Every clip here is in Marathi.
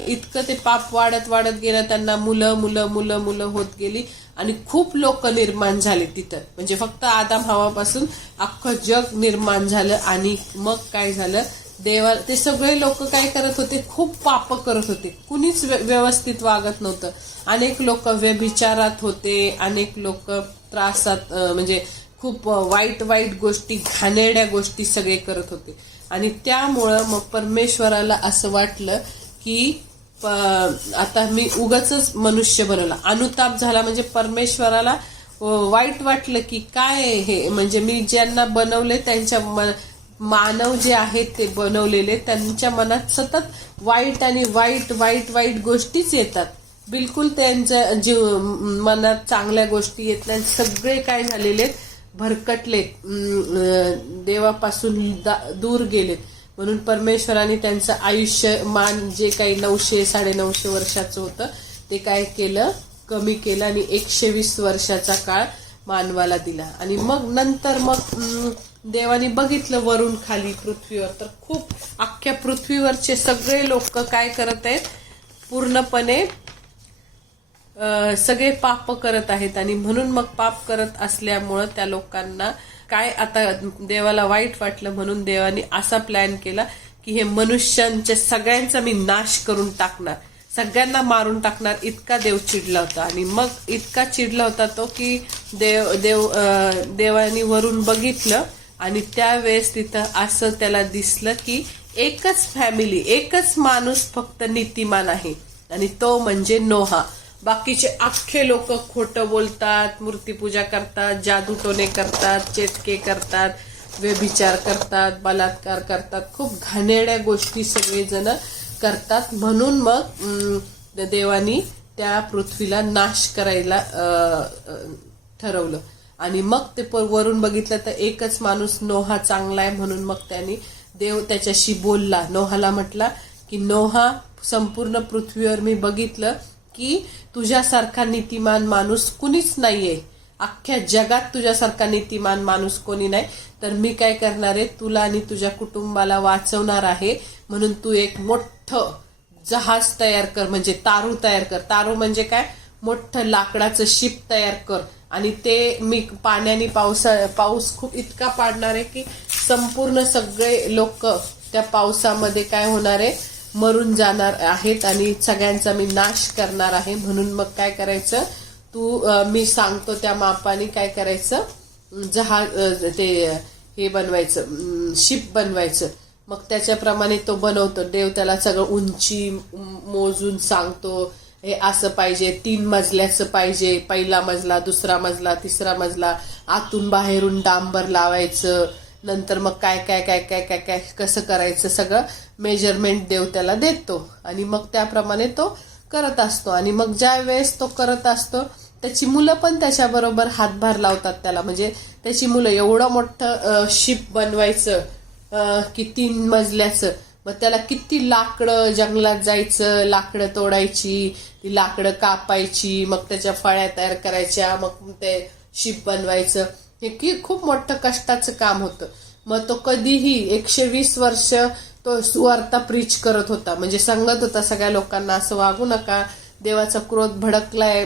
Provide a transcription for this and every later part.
इतकं ते पाप वाढत वाढत गेलं, त्यांना मुलं मुलं मुलं मुलं होत गेली आणि खूप लोक निर्माण झाले तिथं. म्हणजे फक्त आदम हवापासून अख्खं जग निर्माण झालं. आणि मग काय झालं, देवा ते सगळे लोक काय करत होते, खूप पाप करत होते, कुणीच व्यवस्थित वागत नव्हतं. अनेक लोक व्यभिचारात होते, अनेक लोक त्रासात, म्हणजे खूप वाईट वाईट गोष्टी, घाणेरड्या गोष्टी सगळे करत होते. आणि त्यामुळं मग परमेश्वराला असं वाटलं की आता मी उगाचच मनुष्य बनवला. अनुताप झाला, म्हणजे परमेश्वराला वाईट वाटलं की काय हे, म्हणजे मी ज्यांना बनवले त्यांच्या मानव जे आहेत ते बनवलेले, त्यांच्या मनात सतत वाईट आणि वाईट वाईट वाईट गोष्टीच येतात. बिलकुल त्यांच्या जीव मनात चांगल्या गोष्टी येत नाही. सगळे काय झालेले, भरकटले, देवापासून दूर गेलेत. म्हणून परमेश्वराने त्यांचं आयुष्यमान जे काही 900-950 वर्षाचं होतं ते काय केलं, कमी केलं आणि 120 वर्षाचा काळ मानवाला दिला. आणि मग नंतर मग देवाने बघितलं वरून खाली पृथ्वीवर, तर खूप अख्ख्या पृथ्वीवरचे सगळे लोक काय करत आहेत, पूर्णपणे सगळे पाप करत आहेत. आणि म्हणून मग पाप करत असल्यामुळं त्या लोकांना काय, आता देवाला वाईट वाटलं, म्हणून देवाने असा प्लॅन केला की हे मनुष्यांच्या सगळ्यांचा मी नाश करून टाकणार, सगळ्यांना मारून टाकणार. इतका देव चिडला होता. आणि मग इतका चिडला होता तो की देवानी वरून बघितलं आणि त्यावेळेस तिथं असं त्याला दिसलं की एकच फॅमिली, एकच माणूस फक्त नीतिमान आहे आणि तो म्हणजे नोहा. बाकीचे अख्खे लोक खोटं बोलतात, मूर्तीपूजा करतात, जादूटोणे करतात, चेटके करतात, व्यभिचार करतात, बलात्कार करतात, खूप घाणेरड्या गोष्टी सगळेजण करतात. म्हणून मग देवानी त्या पृथ्वीला नाश करायला ठरवलं. आणि मग ते वरून बघितलं तर एकच माणूस नोहा चांगला आहे. म्हणून मग त्यांनी देव त्याच्याशी बोलला, नोहाला म्हटला की नोहा, संपूर्ण पृथ्वीवर मी बघितलं की तुझ्यासारखा नीतिमान माणूस कुणीच नाहीये, अख्ख्या जगात तुझ्यासारखा नीतिमान माणूस कोणी नाही. तर मी काय करणार आहे, तुला आणि तुझ्या कुटुंबाला वाचवणार आहे. म्हणून तू एक मोठं जहाज तयार कर, म्हणजे तारू तयार कर. तारू म्हणजे काय, मोठं लाकडाचं शिप तयार कर. आणि ते मी पाण्याने पाऊस खूप इतका पाडणार आहे की संपूर्ण सगळे लोक त्या पावसामध्ये काय होणार आहे, मरून जाणार आहेत आणि सगळ्यांचा मी नाश करणार आहे. म्हणून मग काय करायचं, मी सांगतो त्या मापाने काय करायचं, जहाज ते हे बनवायचं, शिप बनवायचं. मग त्याच्याप्रमाणे तो बनवतो देव. त्याला सगळं उंची मोजून सांगतो, हे असं पाहिजे, 3 मजल्याचं पाहिजे, पहिला मजला, दुसरा मजला, तिसरा मजला, आतून बाहेरून डांबर लावायचं. नंतर मग काय काय काय काय काय काय कसं करायचं, सगळं मेजरमेंट देव त्याला देतो. आणि मग त्याप्रमाणे तो करत असतो. आणि मग ज्या वेळेस तो करत असतो त्याची मुलं पण त्याच्याबरोबर हातभार लावतात त्याला. म्हणजे त्याची मुलं, एवढं मोठं शिप बनवायचं की 3 मजल्याचं, मग त्याला किती लाकडं, जंगलात जायचं, लाकडं तोडायची, ती लाकडं कापायची, मग त्याच्या फळ्या तयार करायच्या, मग ते शिप बनवायचं. हे खूप मोठं कष्टाचं काम होतं. मग तो कधीही 120 वर्ष तो सुवार्ता प्रीच करत होता, म्हणजे सांगत होता सगळ्या लोकांना असं वागू नका, देवाचा क्रोध भडकलाय,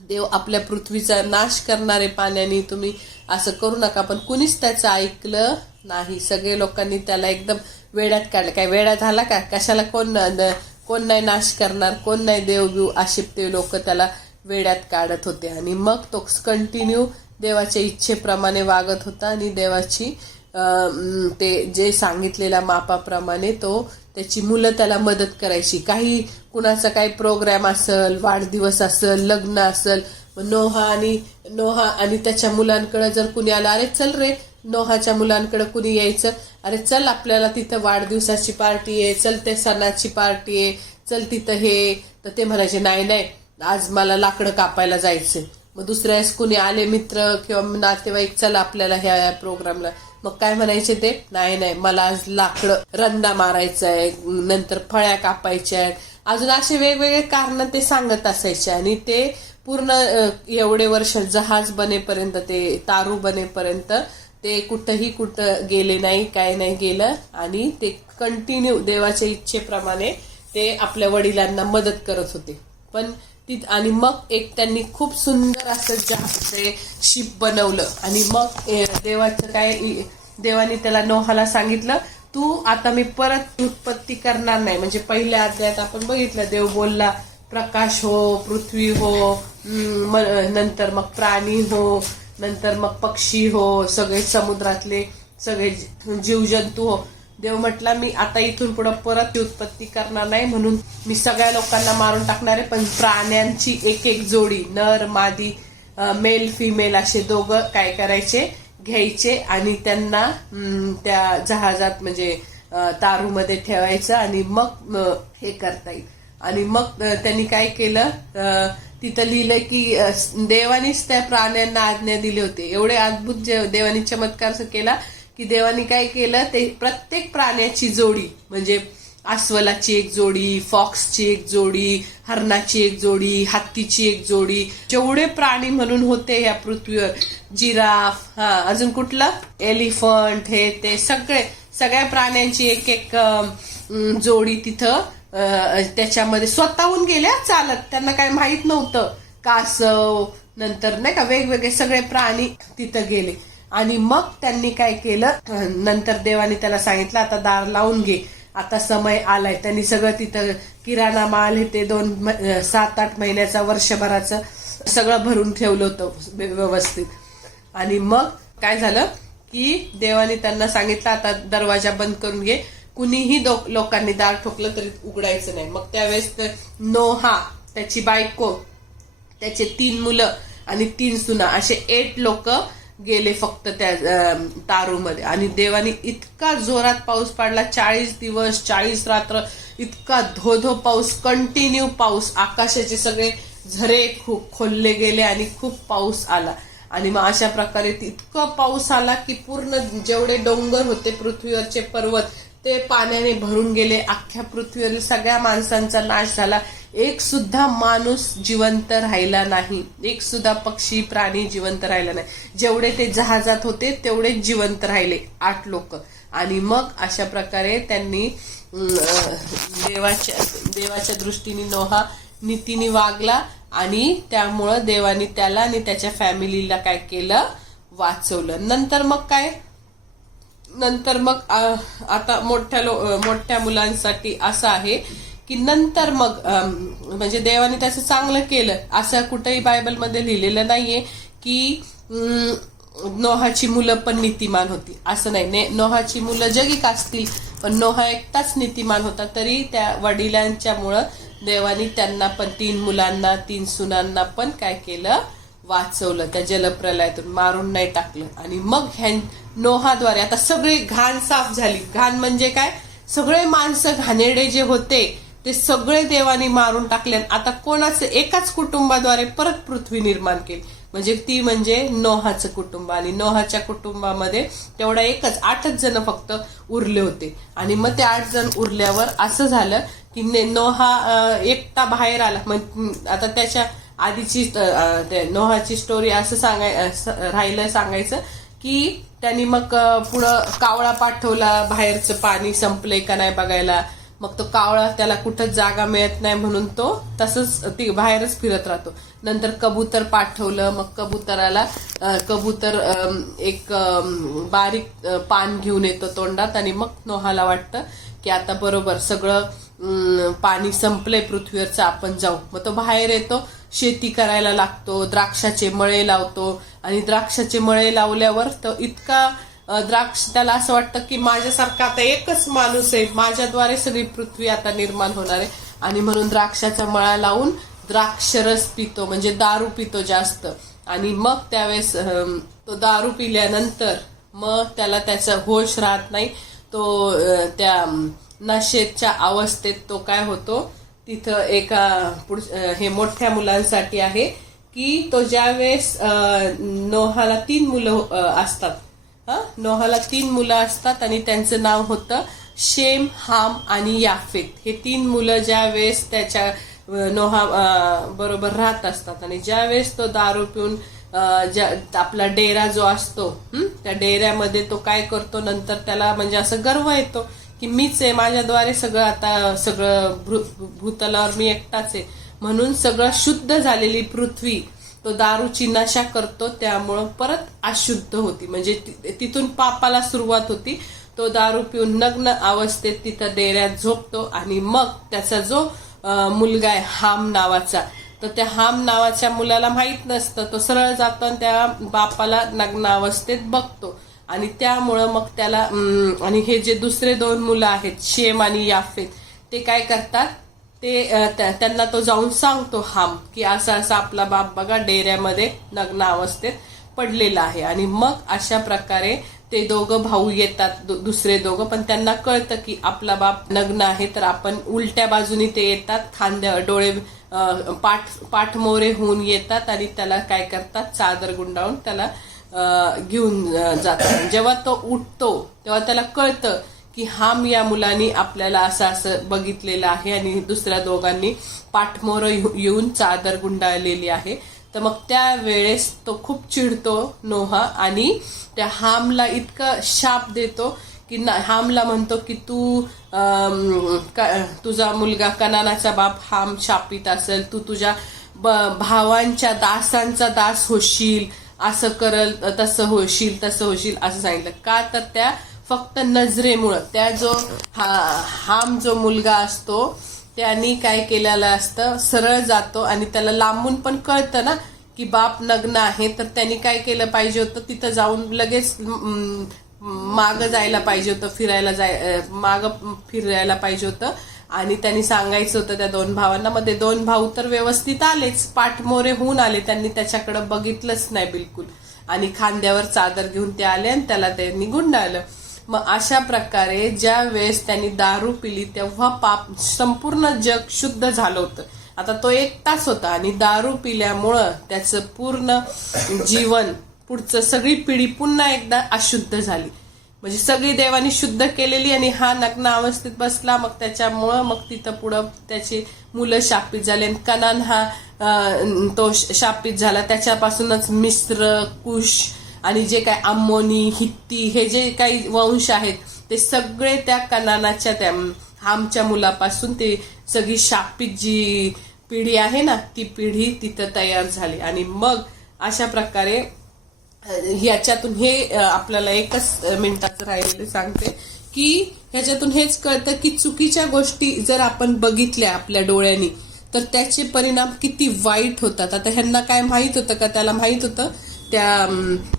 देव आपल्या पृथ्वीचा नाश करणारे पाण्याने, तुम्ही असं करू नका. पण कुणीच त्याचं ऐकलं नाही. सगळे लोकांनी त्याला एकदम वेड्यात काढलं. काय वेडा झाला का, कशाला, कोण नाही नाश करणार, कोण नाही देव घेऊ, असे ते लोक त्याला वेड्यात काढत होते. आणि मग तो कंटिन्यू देवाच्या इच्छेप्रमाणे वागत होता आणि देवाची ते जे सांगितलेल्या मापाप्रमाणे तो, त्याची मुलं त्याला मदत करायची. काही कुणाचा काही प्रोग्राम असेल, वाढदिवस असेल, लग्न असेल, नोहा आणि त्याच्या मुलांकडे जर कुणी आलं, अरे चल रे, नोहाच्या मुलांकडे कुणी यायचं, अरे चल आपल्याला तिथं वाढदिवसाची पार्टी आहे, चल ते सणाची पार्टी आहे, चल तिथं हे. तर ते म्हणायचे नाही, आज मला लाकडं कापायला जायचं. मग दुसऱ्या वेळेस कुणी आले मित्र किंवा नातेवाईक, चल आपल्याला ह्या प्रोग्रामला, मग काय म्हणायचे ते, नाही मला आज लाकडं रंदा मारायचा आहे, नंतर फळ्या कापायच्या आहेत, अजून असे वेगवेगळे कारण ते सांगत असायचे. आणि ते पूर्ण एवढे वर्ष जहाज बनेपर्यंत, ते तारू बनेपर्यंत ते कुठं गेले नाही, काय नाही गेलं. आणि ते कंटिन्यू देवाच्या इच्छेप्रमाणे ते आपल्या वडिलांना मदत करत होते. पण आणि मग एक त्यांनी खूप सुंदर असं ते शिप बनवलं. आणि मग देवाचं काय, देवाने त्याला नोहाला सांगितलं, तू आता मी परत उत्पत्ती करणार नाही. म्हणजे पहिल्या अध्यायात आपण बघितलं, देव बोलला प्रकाश हो, पृथ्वी हो, नंतर मग प्राणी हो, नंतर मग पक्षी हो, सगळे समुद्रातले सगळे जीवजंतू हो. देव म्हटला मी आता इथून पुढे परत उत्पत्ती करणार नाही, म्हणून मी सगळ्या लोकांना मारून टाकणार आहे. पण प्राण्यांची एक एक जोडी, नर मादी, मेल फिमेल असे दोघं काय करायचे, घ्यायचे आणि त्यांना त्या जहाजात म्हणजे तारूमध्ये ठेवायचं आणि मग हे करता येईल. आणि मग त्यांनी काय केलं, तिथं लिहिलंय की देवानीच त्या प्राण्यांना आज्ञा दिली होती. एवढे अद्भुत देवानी चमत्कार केला की देवानी काय केलं, ते प्रत्येक प्राण्याची जोडी म्हणजे अस्वलाची एक जोडी, फॉक्सची एक जोडी, हरणाची एक जोडी, हत्तीची एक जोडी, जेवढे प्राणी म्हणून होते या पृथ्वीवर, जिराफ, अजून कुठलं एलिफंट, हे ते सगळ्या प्राण्यांची एक एक जोडी तिथं त्याच्यामध्ये स्वतःहून गेल्या चालत. त्यांना काय माहित नव्हतं. कासव, नंतर नाही का वेगवेगळे सगळे प्राणी तिथं गेले. आणि मग त्यांनी काय केलं, नंतर देवाने त्याला सांगितलं आता दार लावून घे, आता समय आलाय. त्यांनी सगळं तिथं किराणा माल हे ते 7-8 महिन्याचा, वर्षभराचं सगळं भरून ठेवलं होतं व्यवस्थित. आणि मग काय झालं की देवाने त्यांना सांगितलं आता दरवाजा बंद करून घे, कुणीही लोकांनी दार ठोकलं तरी उघडायचं नाही. मग त्यावेळेस नोहा, त्याची बायको, त्याचे 3 मुलं आणि 3 सुना असे 8 लोक गेले फक्त त्या तारूमध्ये. आणि देवानी इतका जोरात पाऊस पडला, 40 दिवस 40 रात्र इतका धोधो पाऊस, कंटिन्यू पाऊस, आकाशाचे सगळे झरे खूप खोलले गेले आणि खूप पाऊस आला. आणि मग अशा प्रकारे इतका पाऊस आला की पूर्ण जेवढे डोंगर होते, पृथ्वीवरचे पर्वत, ते पाण्याने भरून गेले. अख्ख्या पृथ्वीवरील सगळ्या माणसांचा नाश झाला. एक सुद्धा माणूस जिवंत राहिला नाही, एक सुद्धा पक्षी प्राणी जिवंत राहिला नाही. जेवढे ते जहाजात होते तेवढेच जिवंत राहिले, 8 लोक. आणि मग अशा प्रकारे त्यांनी देवाच्या दृष्टीने नोहा नीतीने वागला आणि त्यामुळं देवानी त्याला आणि त्याच्या फॅमिलीला काय केलं, वाचवलं. नंतर मग आता मोठ्या मुलांसाठी असं आहे की नंतर मग म्हणजे देवाने त्याचं चांगलं केलं. असं कुठेही बायबलमध्ये लिहिलेलं नाहीये की नोहाची मुलं पण नीतिमान होती, असं नाही. नोहाची मुलं जगिक असतील, पण नोहा एकटाच नीतिमान होता. तरी त्या वडिलांच्यामुळं देवानी त्यांना पण 3 मुलांना 3 सुनांना पण काय केलं, वाचवलं. त्या जलप्रलयातून मारून नाही टाकलं. आणि मग नोहाद्वारे आता सगळी घाण साफ झाली. घाण म्हणजे काय, सगळे माणसं घाणेरडे जे होते ते सगळे देवानी मारून टाकले. आता कोणाचं, एकाच कुटुंबाद्वारे परत पृथ्वी निर्माण केली, म्हणजे ती म्हणजे नोहाचं कुटुंब. आणि नोहाच्या कुटुंबामध्ये तेवढा 8च जण फक्त उरले होते. आणि मग ते 8 जण उरल्यावर असं झालं की नोहा एकटा बाहेर आला. मग आता त्याच्या आधीची नोहाची स्टोरी असं राहिलं सांगायचं की त्यांनी मग पुढं कावळा पाठवला, बाहेरचं पाणी संपलंय का नाही बघायला. मग तो कावळा, त्याला कुठंच जागा मिळत नाही म्हणून तो तसंच ती बाहेरच फिरत राहतो. नंतर कबूतर पाठवलं. मग कबूतर एक बारीक पान घेऊन येतो तोंडात. आणि मग नोहाला वाटतं की आता बरोबर सगळं पाणी संपलंय पृथ्वीवरचं, आपण जाऊ. मग तो बाहेर येतो, शेती करायला लागतो, द्राक्षाचे मळे लावतो. आणि द्राक्षाचे मळे लावल्यावर तो इतका द्राक्ष, त्याला असं वाटतं की माझ्यासारखा आता एकच माणूस आहे, माझ्याद्वारे सगळी पृथ्वी आता निर्माण होणार आहे. आणि म्हणून द्राक्षाचा मळा लावून द्राक्षरस पितो, म्हणजे दारू पितो जास्त. आणि मग त्यावेळेस तो दारू पिल्यानंतर मग त्याला त्याचा होश राहत नाही. तो त्या नशेच्या अवस्थेत तो काय होतो, तिथं एका हे मोठ्या मुलांसाठी आहे की तो ज्यावेळेस नोहाला 3 मुलं असतात, नोहाला 3 मुलं असतात आणि त्यांचं नाव होतं शेम, हाम आणि याफेत. हे 3 मुलं ज्या वेळेस त्याच्या नोहा बरोबर राहत असतात. आणि ज्या वेळेस तो दारू पिऊन आपला डेरा जो असतो त्या डेऱ्यामध्ये तो काय करतो, नंतर त्याला म्हणजे असं गर्व येतो की की मीच आहे, माझ्याद्वारे सगळं आता सगळं भूतलावर मी एकटाच आहे, म्हणून सगळं शुद्ध झालेली पृथ्वी तो दारूची नशा करतो, त्यामुळं परत अशुद्ध होती. म्हणजे तिथून पापाला सुरुवात होती. तो दारू पिऊन नग्न अवस्थेत तिथं डेऱ्यात झोपतो आणि मग त्याचा जो मुलगा आहे हाम नावाचा, तर त्या हाम नावाच्या मुलाला माहित नसतं, तो सरळ जातो आणि त्या बापाला नग्न अवस्थेत बघतो आणि त्यामुळं मग त्याला आणि हे जे दुसरे 2 मुलं आहेत शेम आणि याफेत, ते काय करतात, ते त्यांना तो जाऊन सांगतो हाम की असं असं आपला बाप बघा डेऱ्यामध्ये नग्न अवस्थेत पडलेला आहे. आणि मग अशा प्रकारे ते दोघं भाऊ येतात, दुसरे दोघं, पण त्यांना कळतं की आपला बाप नग्न आहे, तर आपण उलट्या बाजूनी ते येतात, खांद्या डोळे पाठमोरे होऊन येतात आणि त्याला काय करतात, चादर गुंडाळून त्याला घेऊन जातात. जेव्हा तो उठतो तेव्हा त्याला कळतं की हाम या मुलांनी आपल्याला असं असं बघितलेलं आहे आणि दुसऱ्या दोघांनी पाठमोर येऊन चादर गुंडाळलेली आहे. तर मग त्यावेळेस तो खूप चिडतो नोहा आणि त्या हामला इतका शाप देतो की हामला म्हणतो की तू तुझा मुलगा कनानाचा बाप हाम शापित असेल, तू तुझ्या भावांच्या दासांचा दास होशील, असं करल तसं होशील असं सांगितलं. का तर त्या फक्त नजरेमुळं त्या जो हाम जो मुलगा असतो त्यांनी काय केलेलं असतं, सरळ जातो आणि त्याला लांबून पण कळतं ना की बाप नग्न आहे, तर त्यांनी काय केलं पाहिजे होतं, तिथं जाऊन लगेच मागं जायला पाहिजे होतं, मागं फिरायला पाहिजे होतं आणि त्यांनी सांगायचं होतं त्या 2 भावांना. मध्ये 2 भाऊ तर व्यवस्थित आलेच, पाठमोरे होऊन आले, त्यांनी त्याच्याकडे बघितलंच नाही बिलकुल आणि खांद्यावर चादर घेऊन ते आले आणि त्याला त्यांनी गुंडाळलं. मग अशा प्रकारे ज्या वेळेस त्यांनी दारू पिली तेव्हा पाप संपूर्ण जग शुद्ध झालं होतं. आता तो एकटाच होता आणि दारू पिल्यामुळं त्याचं पूर्ण जीवन, पुढचं सगळी पिढी पुन्हा एकदा अशुद्ध झाली. म्हणजे सगळी देवानी शुद्ध केलेली आणि हा नग्न अवस्थेत बसला. मग त्याच्यामुळं मग तिथं पुढं त्याची मुलं शापित झाले आणि कनान हा तो शापित झाला. त्याच्यापासूनच मिस्र, कुश आणि जे काय अम्मोनी, हित्ती हे जे काही वंश आहेत ते सगळे त्या कनानाच्या त्या हामच्या मुलापासून ते सगळी शापित जी पिढी आहे ना ती पिढी तिथं तयार झाली. आणि मग अशा प्रकारे ह्याच्यातून हे आपल्याला 1 मिनिटाचं राहिलेलं सांगते की ह्याच्यातून हेच कळतं की चुकीच्या गोष्टी जर आपण बघितल्या आपल्या डोळ्यांनी तर त्याचे परिणाम किती वाईट होतात. आता ह्यांना काय माहित होतं का, त्याला माहित होतं त्या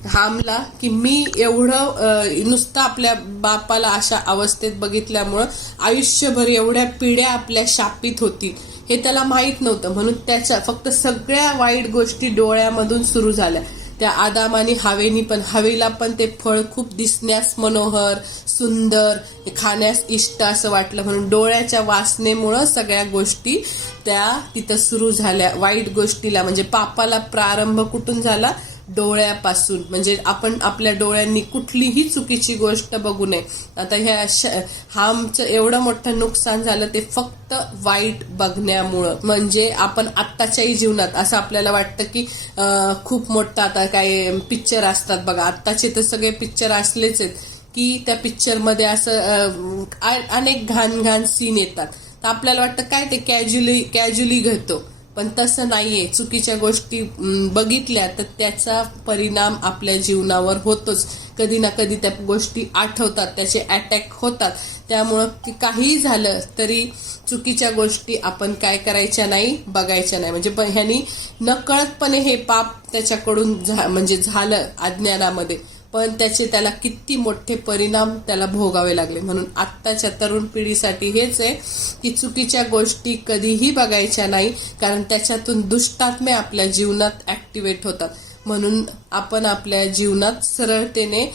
हामला की मी एवढं नुसतं आपल्या बापाला अशा अवस्थेत बघितल्यामुळं आयुष्यभर एवढ्या पिढ्या आपल्या शापित होतील हे त्याला माहित नव्हतं. म्हणून त्याच्या फक्त सगळ्या वाईट गोष्टी डोळ्यामधून सुरू झाल्या. त्या आदाम आणि हवेनी पण, हवेला पण ते फळ खूप दिसण्यास मनोहर, सुंदर, खाण्यास इष्ट असं वाटलं म्हणून डोळ्याच्या वासनेमुळं सगळ्या गोष्टी त्या तिथं सुरू झाल्या. वाईट गोष्टीला म्हणजे पापाला प्रारंभ कुठून झाला, डोळ्यापासून. म्हणजे आपण आपल्या डोळ्यांनी कुठलीही चुकीची गोष्ट बघू नये. आता ह्या हामचं एवढं मोठं नुकसान झालं ते फक्त वाईट बघण्यामुळं. म्हणजे आपण आत्ताच्याही जीवनात असं आपल्याला वाटतं की खूप मोठं आता काय पिक्चर असतात बघा, आत्ताचे तर सगळे पिक्चर असलेच आहेत की त्या पिक्चरमध्ये असं अनेक घाण घाण सीन येतात, तर आपल्याला वाटतं काय ते कॅज्युअली घेतो, पण तसं नाहीये. चुकीच्या गोष्टी बघितल्या तर त्याचा परिणाम आपल्या जीवनावर होतोच. कधी ना कधी त्या गोष्टी आठवतात, त्याचे अटॅक होतात. त्यामुळं काहीही झालं तरी चुकीच्या गोष्टी आपण काय करायच्या नाही, बघायच्या नाही. म्हणजे ह्यांनी नकळतपणे हे पाप त्याच्याकडून म्हणजे झालं अज्ञानामध्ये, पण त्याला किती मोठे परिणाम त्याला भोगावे लागले. म्हणून आत्ताच्या तरुण पिढीसाठी हेच आहे की चुकीच्या गोष्टी कधीही बघायच्या नाही, कारण त्याच्यातून दुष्टात्मे आपल्या जीवनात ऍक्टिव्हेट होतात. म्हणून आपण आपल्या जीवनात सरळतेने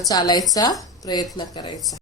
चालायचा प्रयत्न करायचा.